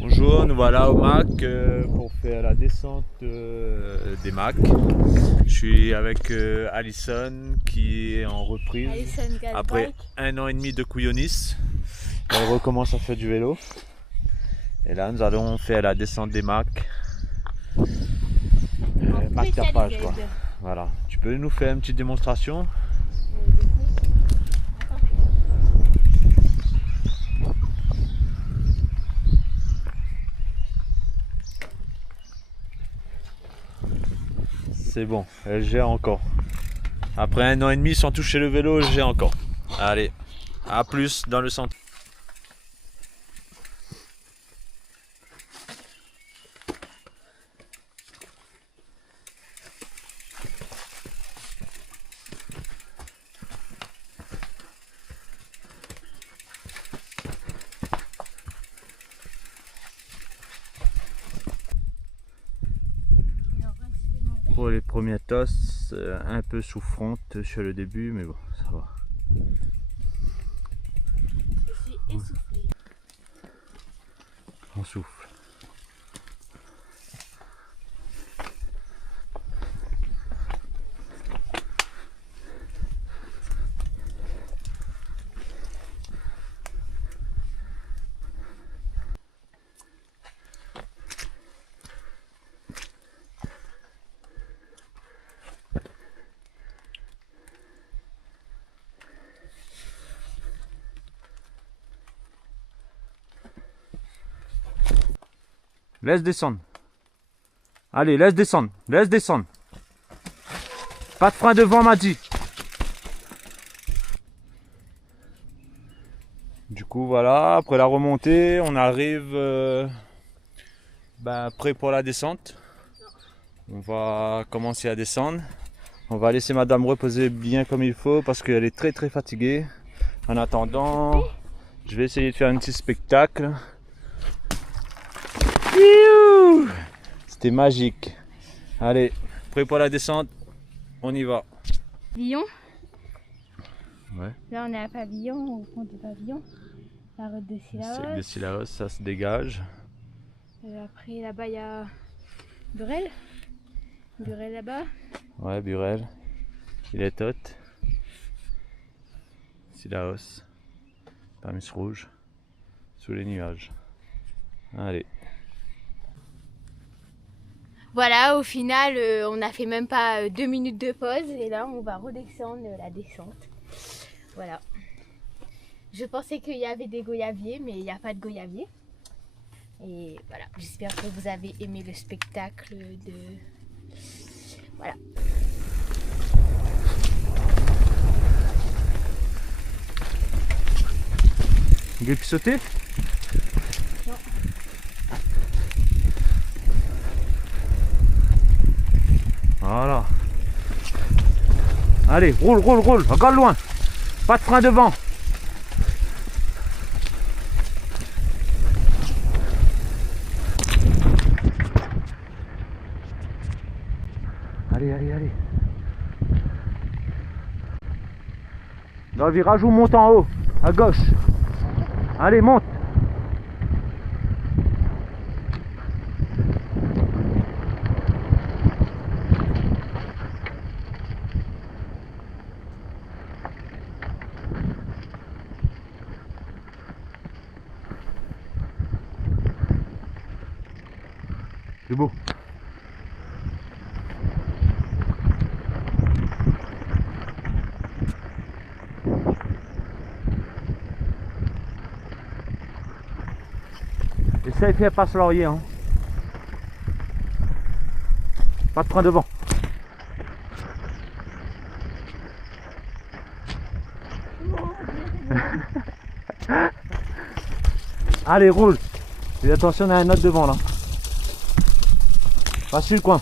Bonjour, nous voilà au MAC pour faire la descente des MAC. Je suis avec Alison qui est en reprise après 1 an et demi de couillonnis. Elle recommence à faire du vélo. Et là nous allons faire la descente des MAC. Masterpage quoi. Voilà. Tu peux nous faire une petite démonstration? C'est bon, elle gère encore. Après 1 an et demi sans toucher le vélo, elle gère encore. Allez, à plus dans le centre. Pour les premières tosses, un peu souffrante sur le début, mais bon, ça va. Je suis essoufflée. On souffle. Laisse descendre. Allez, laisse descendre. Laisse descendre. Pas de frein devant, m'a dit. Du coup, voilà. Après la remontée, on arrive prêt pour la descente. On va commencer à descendre. On va laisser madame reposer bien comme il faut parce qu'elle est très fatiguée. En attendant, je vais essayer de faire un petit spectacle. C'était magique. Allez, prêt pour la descente, on y va. Pavillon. Ouais. Là on est à Pavillon, au fond du pavillon. La route de Sillaos. C'est de Sillaos, ça se dégage. Après là-bas il y a Burel. Burel là-bas. Ouais, Burel. Il est tot. Sillaos. Parmis rouge. Sous les nuages. Allez. Voilà, au final, on a fait même pas 2 minutes de pause et là, on va redescendre la descente. Voilà. Je pensais qu'il y avait des goyaviers, mais il n'y a pas de goyaviers. Et voilà, j'espère que vous avez aimé le spectacle de... Voilà. Vous voulez plus sauter? Non. Voilà. Allez, roule, encore loin. Pas de frein devant. Allez. Dans le virage, on monte en haut, à gauche. Allez, monte. C'est beau. Essaye de faire passe laurier. Hein. Pas de frein devant. Allez, roule. Fais attention, on a un autre devant là. Pas sur le coin.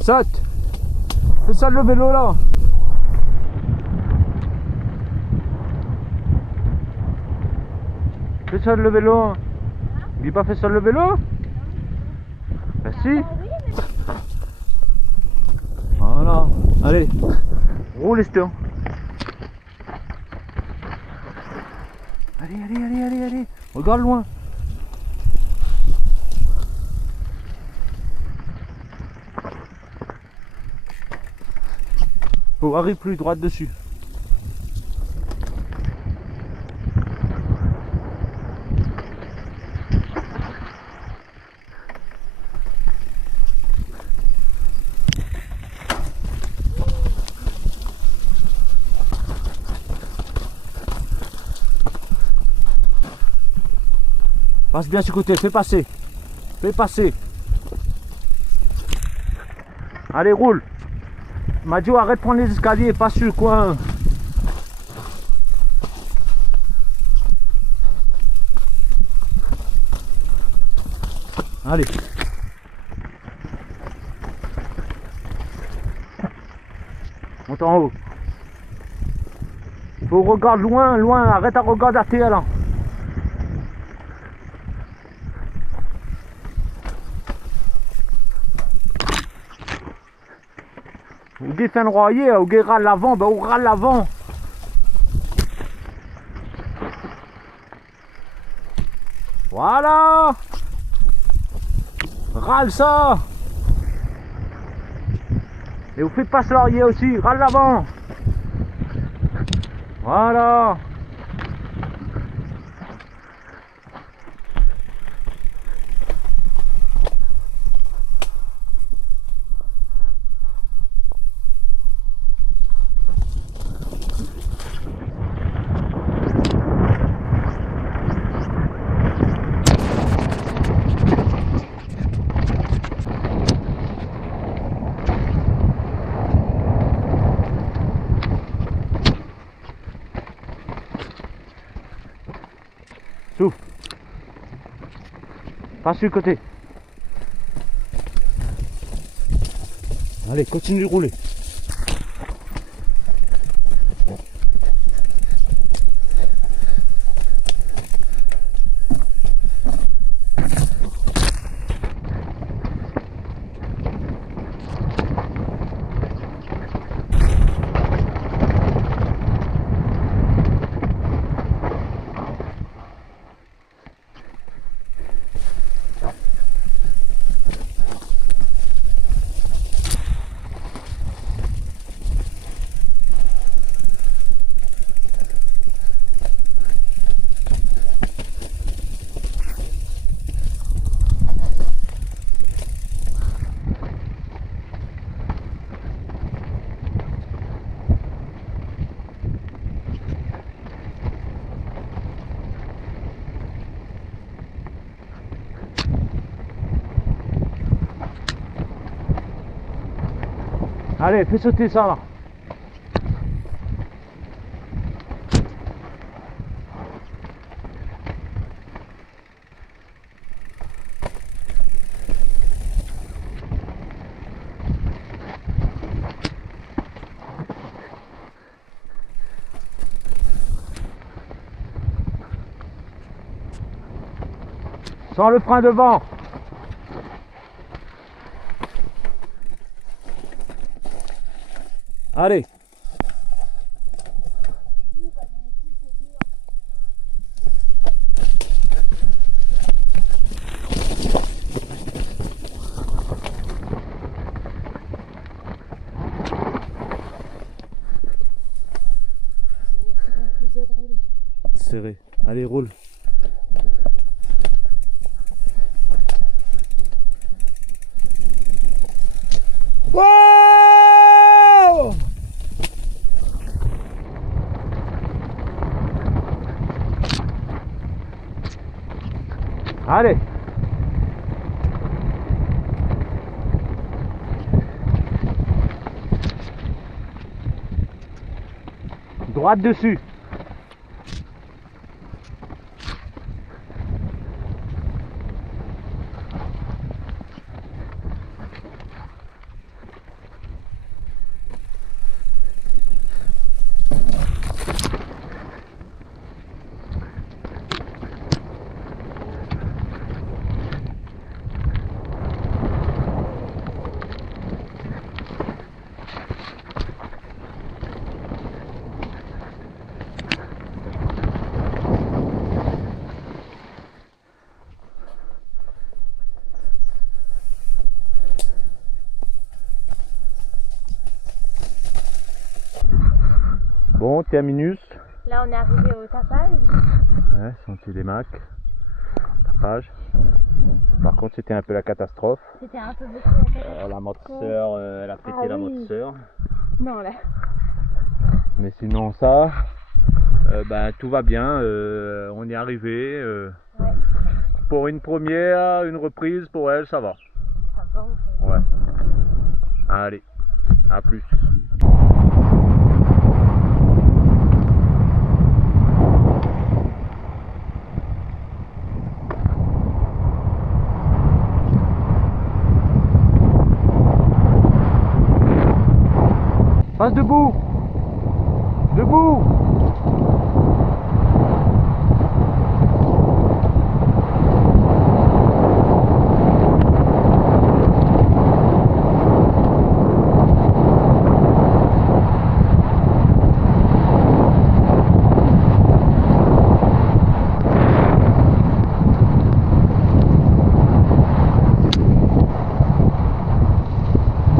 Saute. Fais ça le vélo là. Fais ça le vélo. Il n'a pas fait ça le vélo? Ben si. Allez, roule Esther. Allez, allez, allez, allez, allez. Regarde loin. Oh, arrive plus, droite dessus. Passe bien ce côté, fais passer. Fais passer. Allez, roule. Madio, arrête de prendre les escaliers, passe sur le coin. Allez. Monte en haut. Faut regarder loin, loin. Arrête à regarder à terre là. Ou gay fait un royer, ou gay râle l'avant, ben ou râle l'avant. Voilà. Râle ça. Et vous faites passer l'arrière aussi, râle l'avant. Voilà. Souffle. Passe sur le côté. Allez, continue de rouler. Allez, fais sauter ça là. Sans le frein devant. Allez. Serré. Allez, roule. Wow! Allez. Droite dessus. Bon, terminus. Là, on est arrivé au tapage. Ouais, sentier des Macs. Tapage. Par contre, c'était un peu la catastrophe. C'était un peu beaucoup la catastrophe. La moteur, elle a pété la moteur. Non, là. Mais sinon, ça, tout va bien. On est arrivé. Ouais. Pour une première, une reprise, pour elle, ça va. Ça va, Ouais. Allez, à plus. Passe debout. Debout.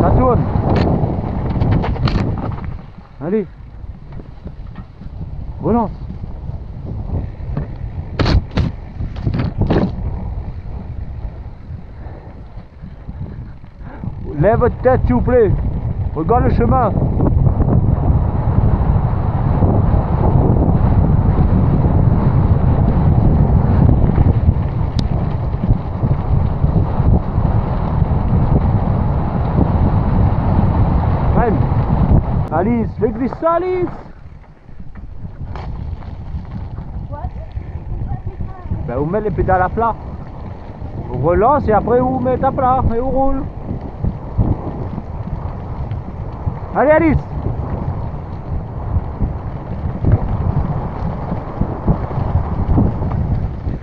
Ça tourne. Allez. Relance. Lève votre tête s'il vous plaît. Regarde le chemin. Freine. Alice, fais glisser ça, Alice. Ben, vous mettez les pédales à plat. On relance et après vous mettez à plat et on roule. Allez Alice.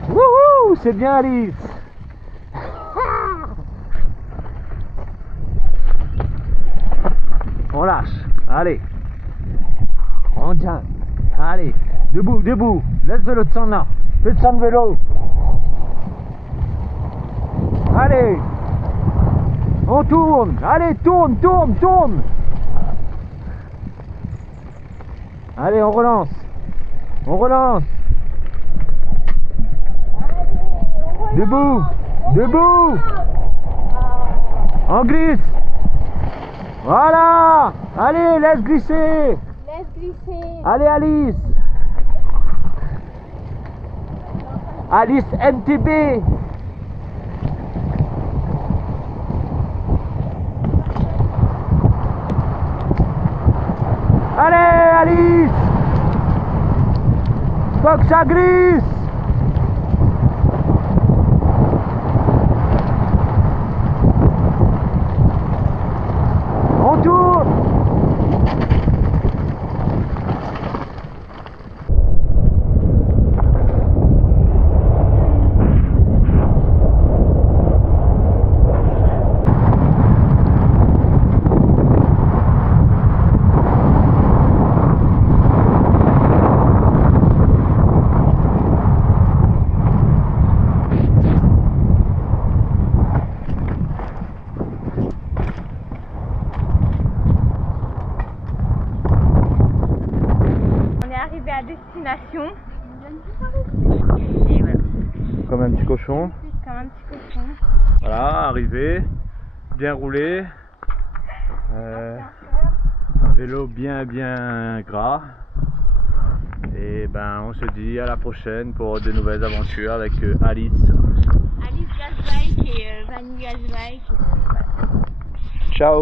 Wouhou, c'est bien Alice. On lâche. Allez. On tient. Allez. Debout, debout. Laisse le vélo de son là. Fais le son de vélo. Allez. On tourne. Allez, tourne, tourne, tourne. Allez, on relance. On relance. Debout. Debout. On glisse. Voilà. Allez, laisse glisser. Laisse glisser. Allez Alice. Alice MTB. Allez Alice. Faut que ça glisse. On tourne. Destination. Et voilà. Comme un petit cochon. Comme un petit cochon. Voilà, arrivé, bien roulé. Vélo bien gras. Et ben on se dit à la prochaine pour de nouvelles aventures avec Alice. Alice Gaz Bike et Vanille Gaz Bike. Ciao.